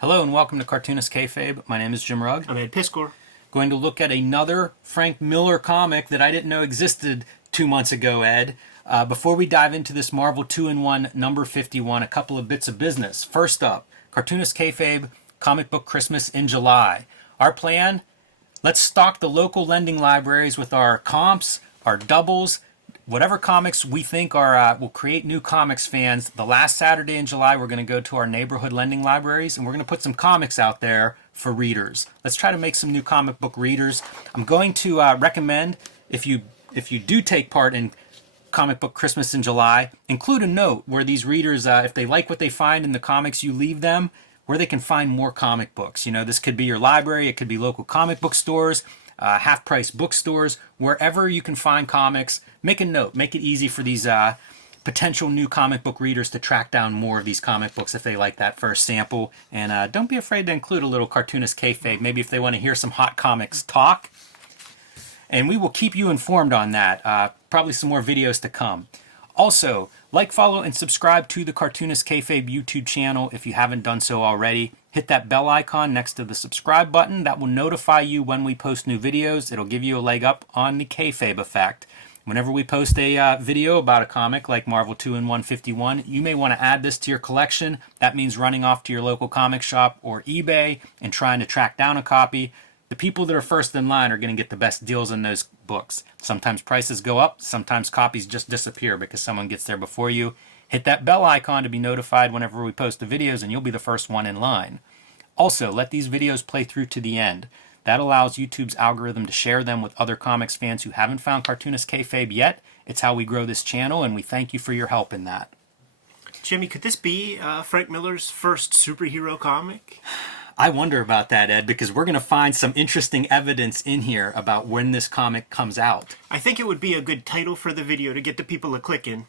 Hello and welcome to Cartoonist Kayfabe. My name is Jim Rugg. I'm Ed Piskor. Going to look at another Frank Miller comic that I didn't know existed 2 months ago, Ed. Before we dive into this Marvel 2-in-1 number 51, a couple of bits of business. First up, Cartoonist Kayfabe, Comic Book Christmas in July. Our plan, let's stock the local lending libraries with our comps, our doubles, whatever comics we think are will create new comics fans. The last Saturday in July, we're going to go to our neighborhood lending libraries, and we're going to put some comics out there for readers. Let's try to make some new comic book readers. I'm going to recommend, if you do take part in Comic Book Christmas in July, include a note where these readers, if they like what they find in the comics you leave them, where they can find more comic books. You know, this could be your library, it could be local comic book stores, half-price bookstores, wherever you can find comics. Make a note. Make it easy for these potential new comic book readers to track down more of these comic books if they like that first sample. And don't be afraid to include a little Cartoonist Kayfabe, maybe if they want to hear some hot comics talk. And we will keep you informed on that. Probably some more videos to come. Also, like, follow, and subscribe to the Cartoonist Kayfabe YouTube channel if you haven't done so already. Hit that bell icon next to the subscribe button. That will notify you when we post new videos. It'll give you a leg up on the Kayfabe effect. Whenever we post a video about a comic like Marvel 2-in-1 51, you may want to add this to your collection. That means running off to your local comic shop or eBay and trying to track down a copy. The people that are first in line are going to get the best deals on those books. Sometimes prices go up, sometimes copies just disappear because someone gets there before you. Hit that bell icon to be notified whenever we post the videos, and you'll be the first one in line. Also, let these videos play through to the end. That allows YouTube's algorithm to share them with other comics fans who haven't found Cartoonist Kayfabe yet. It's how we grow this channel, and we thank you for your help in that. Jimmy, could this be Frank Miller's first superhero comic? I wonder about that, Ed, because we're going to find some interesting evidence in here about when this comic comes out. I think it would be a good title for the video to get the people to click in.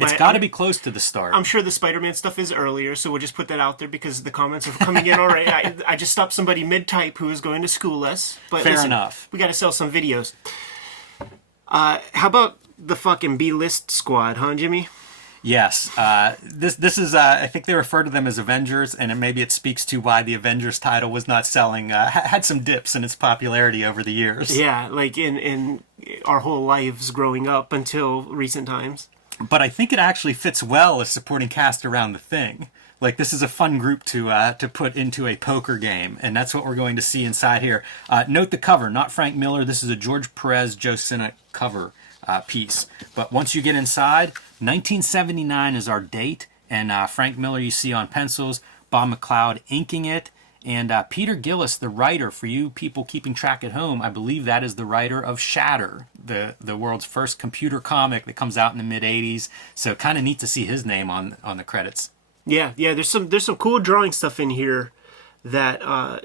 It's got to be close to the start. I'm sure the Spider-Man stuff is earlier, so we'll just put that out there because the comments are coming in already. I just stopped somebody mid-type who was going to school us. But Fair listen, enough. We got to sell some videos. How about the fucking B-list squad, huh, Jimmy? Yes. This is, I think they refer to them as Avengers, and maybe it speaks to why the Avengers title was not selling, had some dips in its popularity over the years. Yeah, like in our whole lives growing up until recent times. But I think it actually fits well as supporting cast around the Thing. Like, this is a fun group to put into a poker game, and that's what we're going to see inside here. Note the cover, not Frank Miller. This is a George Perez, Joe Sinnott cover piece. But once you get inside, 1979 is our date, and Frank Miller you see on pencils, Bob McLeod inking it, and Peter Gillis, the writer, for you people keeping track at home, I believe that is the writer of Shatter, the world's first computer comic that comes out in the mid-'80s. So kind of neat to see his name on the credits. Yeah, there's some cool drawing stuff in here that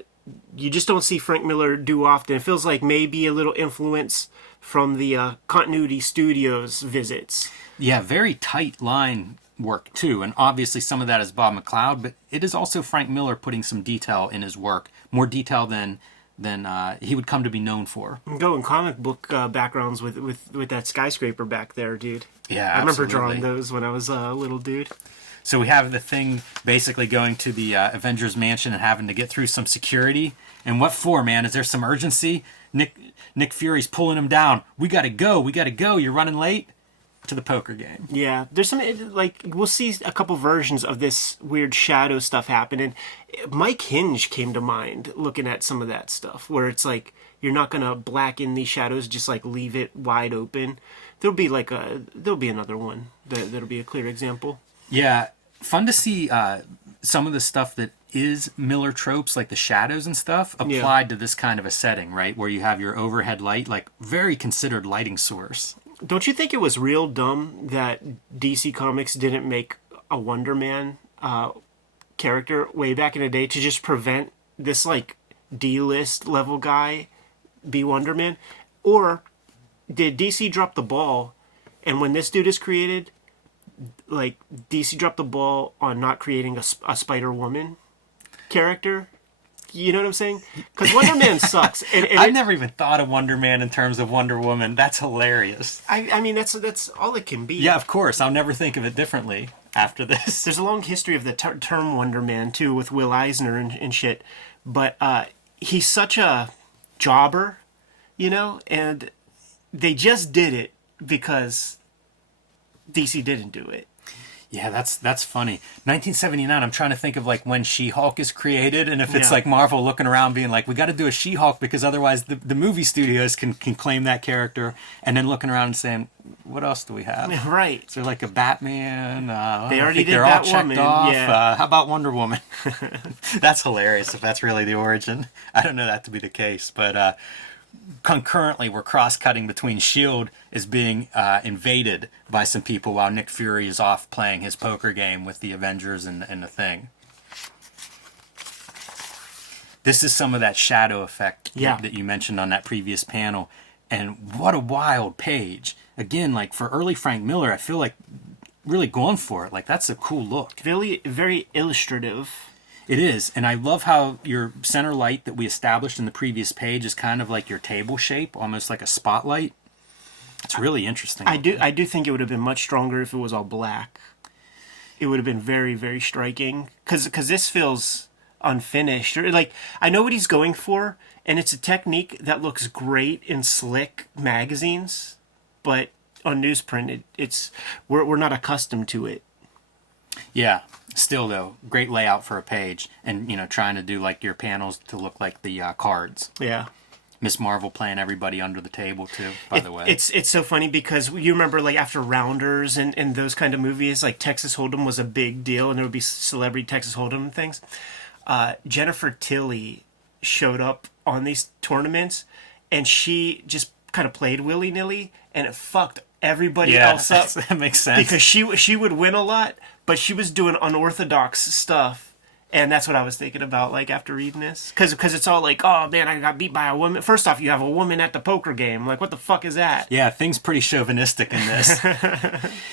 you just don't see Frank Miller do often. It feels like maybe a little influence from the Continuity Studios visits. Yeah, very tight line work too, and obviously some of that is Bob McLeod, but it is also Frank Miller putting some detail in his work, more detail than he would come to be known for. Going comic book backgrounds with that skyscraper back there, dude. Yeah, I remember absolutely. drawing those when I was a little dude. So we have the Thing basically going to the Avengers mansion and having to get through some security. And what for, man? Is there some urgency? Nick Fury's pulling him down. We gotta go. You're running late. To the poker game. Yeah, there's some, like, we'll see a couple versions of this weird shadow stuff happen, and Mike Hinge came to mind looking at some of that stuff, where it's like, you're not gonna blacken these shadows, just like leave it wide open. There'll be another one that'll be a clear example. Yeah, fun to see some of the stuff that is Miller tropes, like the shadows and stuff, applied to this kind of a setting, right? Where you have your overhead light, like very considered lighting source. Don't you think it was real dumb that DC Comics didn't make a Wonder Man character way back in the day to just prevent this, like, D-list level guy be Wonder Man? Or did DC drop the ball, and when this dude is created, like, DC dropped the ball on not creating a Spider-Woman character? You know what I'm saying? Because Wonder Man sucks. And I've never even thought of Wonder Man in terms of Wonder Woman. That's hilarious. I mean, that's all it can be. Yeah, of course. I'll never think of it differently. after this. There's a long history of the term Wonder Man, too, with Will Eisner and shit. But he's such a jobber, you know? And they just did it because DC didn't do it. Yeah, that's funny. 1979, I'm trying to think of like when She-Hulk is created, and if it's Yeah. like Marvel looking around being like, we got to do a She-Hulk because otherwise the movie studios can claim that character, and then looking around and saying, what else do we have? Right. Is there like a Batman? They already did they're all Batwoman, checked off. yeah. How about Wonder Woman? That's hilarious if that's really the origin. I don't know that to be the case, but concurrently we're cross-cutting between S.H.I.E.L.D. is being invaded by some people while Nick Fury is off playing his poker game with the Avengers and the Thing. This is some of that shadow effect that you mentioned on that previous panel. And what a wild page. Again, like for early Frank Miller, I feel like really going for it. Like that's a cool look. Very, very illustrative. It is, and I love how your center light that we established in the previous page is kind of like your table shape, almost like a spotlight. It's really interesting. I do think it would have been much stronger if it was all black. It would have been very, very striking. Because this feels unfinished. Or like, I know what he's going for, and it's a technique that looks great in slick magazines, but on newsprint, we're not accustomed to it. Yeah. Still, though, great layout for a page, and trying to do like your panels to look like the cards. Yeah. Miss Marvel playing everybody under the table too. By the way, it's so funny because you remember like after Rounders and those kind of movies, like Texas Hold'em was a big deal, and there would be celebrity Texas Hold'em things. Jennifer Tilly showed up on these tournaments, and she just kind of played willy nilly, and it fucked everybody else up. That makes sense because she would win a lot, but she was doing unorthodox stuff, and that's what I was thinking about like after reading this, because it's all like, oh man, I got beat by a woman. First off, you have a woman at the poker game. Like, what the fuck is that? Yeah, things pretty chauvinistic in this.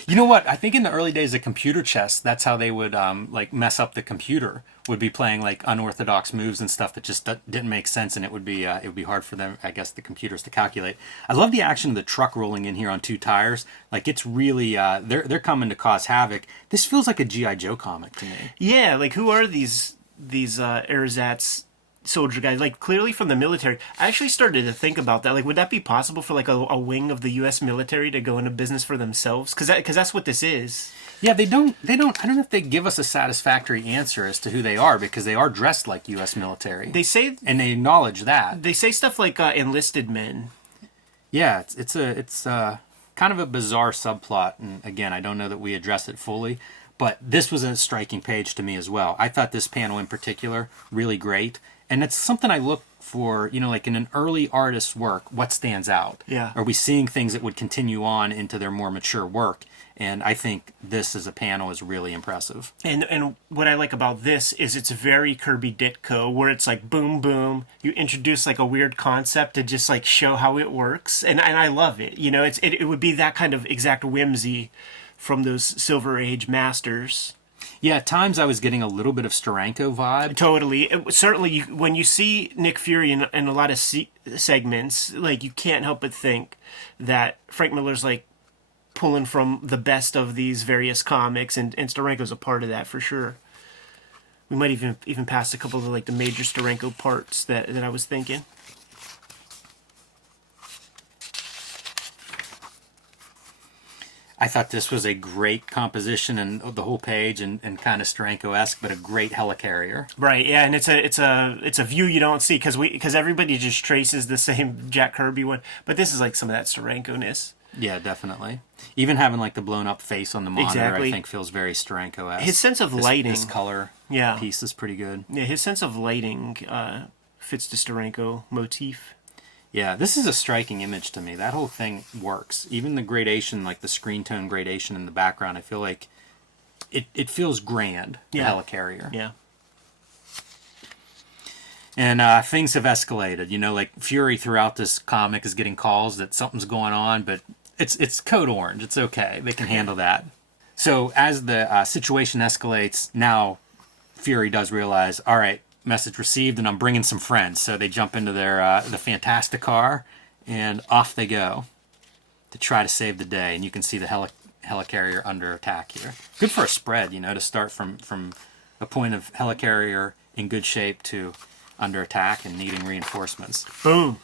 You know what? I think in the early days of computer chess, that's how they would like mess up the computer. Would be playing like unorthodox moves and stuff that just didn't make sense, and it would be hard for them, I guess, the computers to calculate. I love the action of the truck rolling in here on two tires. Like it's really they're coming to cause havoc. This feels like a G.I. Joe comic to me. Yeah, like who are these ersatz soldier guys? Like clearly from the military. I actually started to think about that. Like, would that be possible for like a wing of the U.S. military to go into business for themselves? Because that's what this is. Yeah, they don't. I don't know if they give us a satisfactory answer as to who they are, because they are dressed like U.S. military. They say, and they acknowledge that. They say stuff like enlisted men. Yeah, it's kind of a bizarre subplot, and again, I don't know that we address it fully, but this was a striking page to me as well. I thought this panel in particular really great, and it's something I look for, like in an early artist's work, what stands out? Yeah. Are we seeing things that would continue on into their more mature work? And I think this as a panel is really impressive. And what I like about this is it's very Kirby Ditko, where it's like boom, boom. You introduce like a weird concept to just like show how it works. And I love it. It would be that kind of exact whimsy from those Silver Age masters. Yeah, at times I was getting a little bit of Steranko vibe. Totally. Certainly, when you see Nick Fury in a lot of segments, like you can't help but think that Frank Miller's like pulling from the best of these various comics, and Steranko's a part of that for sure. We might even pass a couple of like the major Steranko parts that I was thinking. I thought this was a great composition and the whole page and kind of Steranko-esque, but a great helicarrier. Right, yeah, and it's a view you don't see because everybody just traces the same Jack Kirby one, but this is like some of that Steranko-ness. Yeah, definitely. Even having like the blown up face on the monitor, exactly. I think feels very Steranko-esque. His sense of lighting, this color piece is pretty good. Yeah, his sense of lighting fits the Steranko motif. Yeah, this is a striking image to me. That whole thing works. Even the gradation, like the screen tone gradation in the background, I feel like it feels grand, the helicarrier. Yeah. And things have escalated. Like Fury throughout this comic is getting calls that something's going on, but it's code orange. It's okay. They can handle that. So as the situation escalates, now Fury does realize, all right, message received, and I'm bringing some friends. So they jump into their the Fantastic car, and off they go to try to save the day. And you can see the helicarrier under attack here. Good for a spread, to start from a point of helicarrier in good shape to under attack and needing reinforcements. Boom.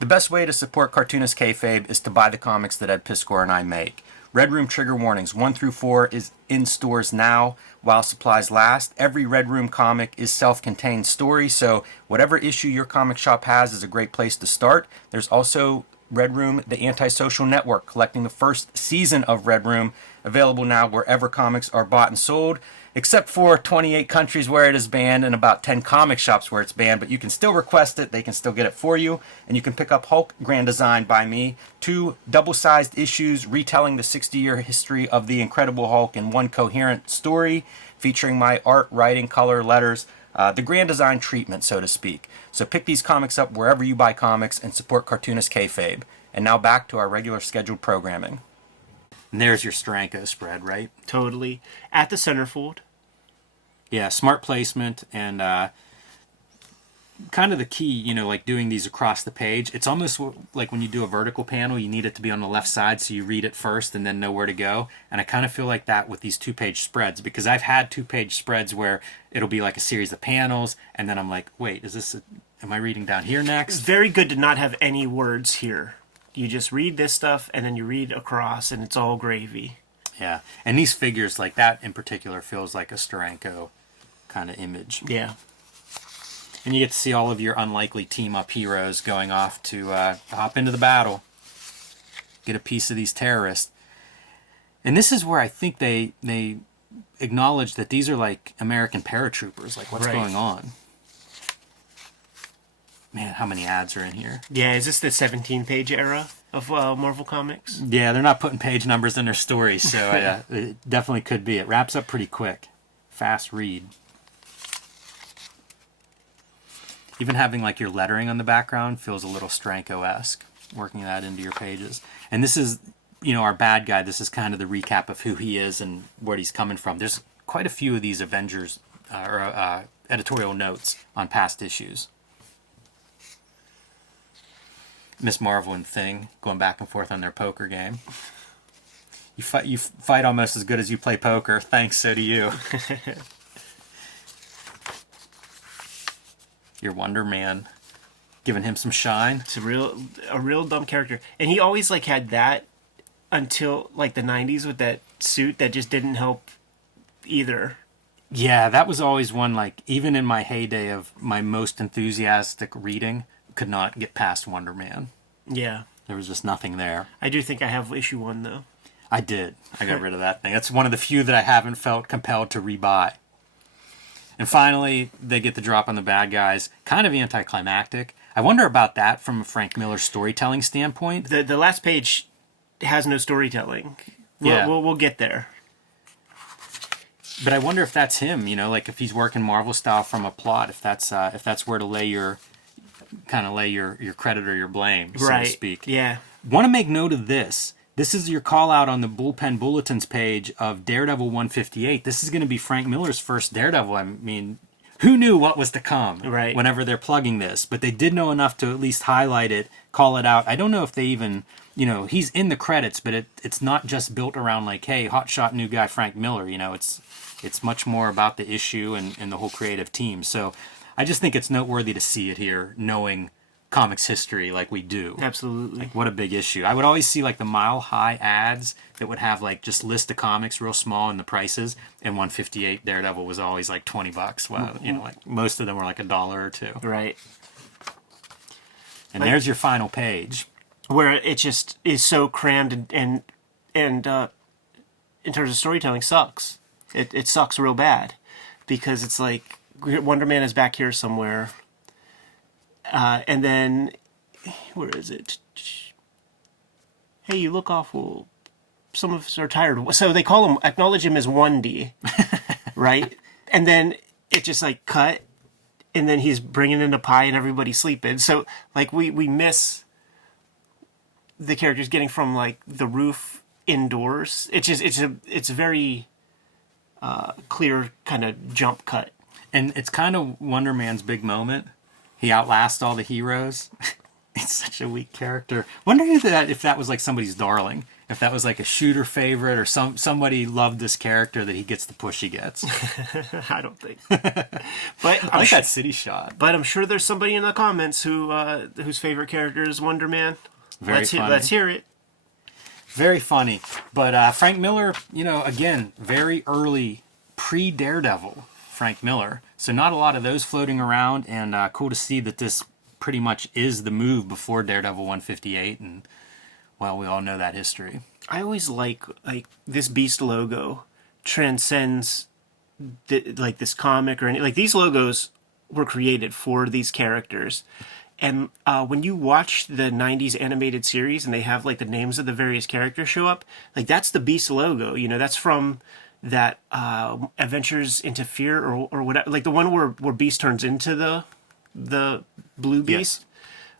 The best way to support Cartoonist Kayfabe is to buy the comics that Ed Piskor and I make. Red Room Trigger Warnings 1 through 4 is in stores now while supplies last. Every Red Room comic is self-contained story, so whatever issue your comic shop has is a great place to start. There's also Red Room, the Antisocial Network, collecting the first season of Red Room, available now wherever comics are bought and sold, except for 28 countries where it is banned and about 10 comic shops where it's banned, but you can still request it, they can still get it for you, and you can pick up Hulk Grand Design by me, 2 double-sized issues retelling the 60-year history of the Incredible Hulk in one coherent story, featuring my art, writing, color, letters, the Grand Design treatment, so to speak. So pick these comics up wherever you buy comics and support Cartoonist Kayfabe. And now back to our regular scheduled programming. And there's your Steranko spread, right? Totally. At the centerfold. Yeah, smart placement and kind of the key, like doing these across the page. It's almost like when you do a vertical panel, you need it to be on the left side so you read it first and then know where to go. And I kind of feel like that with these 2-page spreads, because I've had 2-page spreads where it'll be like a series of panels and then I'm like, wait, am I reading down here next? It's very good to not have any words here. You just read this stuff and then you read across and it's all gravy. Yeah, and these figures, like that in particular, feels like a Steranko kind of image. Yeah. And you get to see all of your unlikely team-up heroes going off to hop into the battle, get a piece of these terrorists. And this is where I think they acknowledge that these are like American paratroopers. Like, what's going on? Man, how many ads are in here? Yeah, is this the 17-page era of Marvel Comics? Yeah, they're not putting page numbers in their stories, so it definitely could be. It wraps up pretty quick. Fast read. Even having like your lettering on the background feels a little Steranko-esque, working that into your pages. And this is, our bad guy. This is kind of the recap of who he is and where he's coming from. There's quite a few of these Avengers editorial notes on past issues. Miss Marvel and Thing going back and forth on their poker game. You fight almost as good as you play poker. Thanks, so do you. Your Wonder Man, giving him some shine. It's a real dumb character, and he always like had that until like the 90s with that suit that just didn't help either. Yeah, that was always one, like, even in my heyday of my most enthusiastic reading, could not get past Wonder Man. Yeah. There was just nothing there. I do think I have issue 1, though. I did. I got rid of that thing. That's one of the few that I haven't felt compelled to rebuy. And finally, they get the drop on the bad guys. Kind of anticlimactic. I wonder about that from a Frank Miller storytelling standpoint. The last page has no storytelling. Yeah. We'll get there. But I wonder if that's him, like if he's working Marvel style from a plot, if that's where to lay your credit or your blame, so to speak. Yeah. Want to make note of this. This is your call out on the Bullpen Bulletins page of Daredevil 158. This is going to be Frank Miller's first Daredevil. I mean, who knew what was to come whenever they're plugging this? But they did know enough to at least highlight it, call it out. I don't know if they even, he's in the credits, but it's not just built around like, hey, hotshot new guy Frank Miller. It's much more about the issue and the whole creative team. So I just think it's noteworthy to see it here, knowing comics history like we do. Absolutely. Like, what a big issue. I would always see like the Mile High ads that would have like just list of comics real small and the prices, and 158 Daredevil was always like $20. Well, like most of them were like $1 or $2. Right. And there's your final page. Where it just is so crammed and in terms of storytelling sucks. It sucks real bad. Because it's like Wonder Man is back here somewhere. And then, where is it? Hey, you look awful. Some of us are tired. So they acknowledge him as 1D, right? And then it just like cut, and then he's bringing in a pie and everybody's sleeping. So like we miss the characters getting from like the roof indoors. It's a very clear kind of jump cut. And it's kind of Wonder Man's big moment. He outlasts all the heroes. It's such a weak character. Wondering if that was like somebody's darling. if that was like a shooter favorite or somebody loved this character that he gets the push he gets. I don't think. But I like that city shot. But I'm sure there's somebody in the comments whose favorite character is Wonder Man. Very funny. Let's hear it. Very funny. But Frank Miller, again, very early pre-Daredevil Frank Miller. So not a lot of those floating around, and cool to see that this pretty much is the move before Daredevil 158, and well, we all know that history. I always like this Beast logo transcends this comic or any, like these logos were created for these characters. And when you watch the 90s animated series and they have like the names of the various characters show up, like that's the Beast logo, that's from that Adventures into Fear or whatever, like the one where Beast turns into the blue Beast.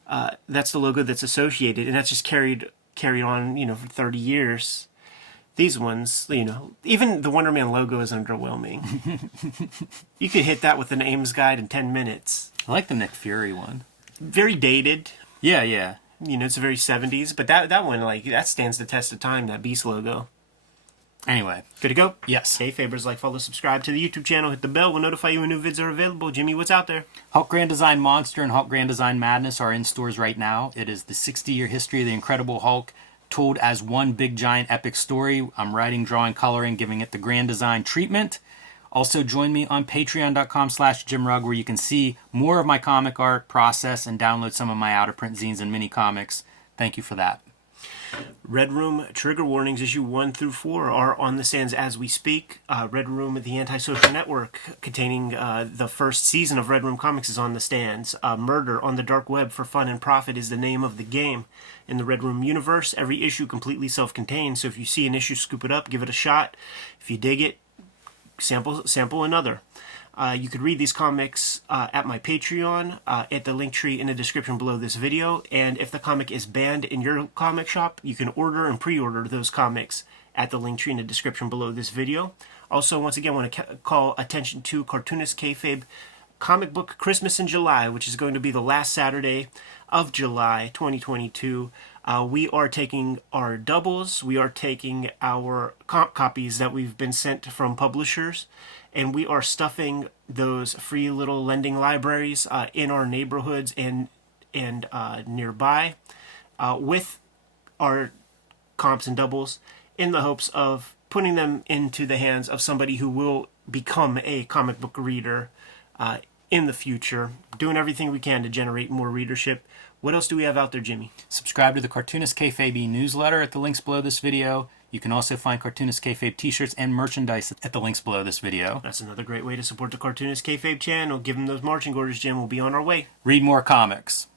Yes. That's the logo that's associated, and that's just carried on, for 30 years. These ones, even the Wonder Man logo is underwhelming. You could hit that with an Ames guide in 10 minutes. I like the Nick Fury one. Very dated. Yeah. It's very 70s, but that one, that stands the test of time, that Beast logo. Anyway. Good to go? Yes. Kayfabers, follow, subscribe to the YouTube channel, hit the bell, we'll notify you when new vids are available. Jimmy, what's out there? Hulk Grand Design Monster and Hulk Grand Design Madness are in stores right now. It is the 60-year history of the Incredible Hulk, told as one big giant epic story. I'm writing, drawing, coloring, giving it the grand design treatment. Also join me on patreon.com/JimRugg, where you can see more of my comic art process and download some of my out-of-print zines and mini comics. Thank you for that. Red Room trigger warnings issue 1 through 4 are on the stands as we speak. Red Room, the antisocial network containing the first season of Red Room Comics, is on the stands. Murder on the Dark Web for Fun and Profit is the name of the game. In the Red Room universe, every issue completely self-contained, so if you see an issue, scoop it up, give it a shot. If you dig it, sample another. You could read these comics at my Patreon, at the link tree in the description below this video, and if the comic is banned in your comic shop, you can order and pre-order those comics at the link tree in the description below this video. Also, once again, I want to call attention to Cartoonist Kayfabe Comic Book Christmas in July, which is going to be the last Saturday of July 2022. We are taking our doubles, we are taking our comp copies that we've been sent from publishers, and we are stuffing those free little lending libraries in our neighborhoods and nearby with our comps and doubles in the hopes of putting them into the hands of somebody who will become a comic book reader in the future, doing everything we can to generate more readership. What else do we have out there, Jimmy? Subscribe to the Cartoonist Kayfabe newsletter at the links below this video. You can also find Cartoonist Kayfabe t-shirts and merchandise at the links below this video. That's another great way to support the Cartoonist Kayfabe channel. Give them those marching orders, Jim. We'll be on our way. Read more comics.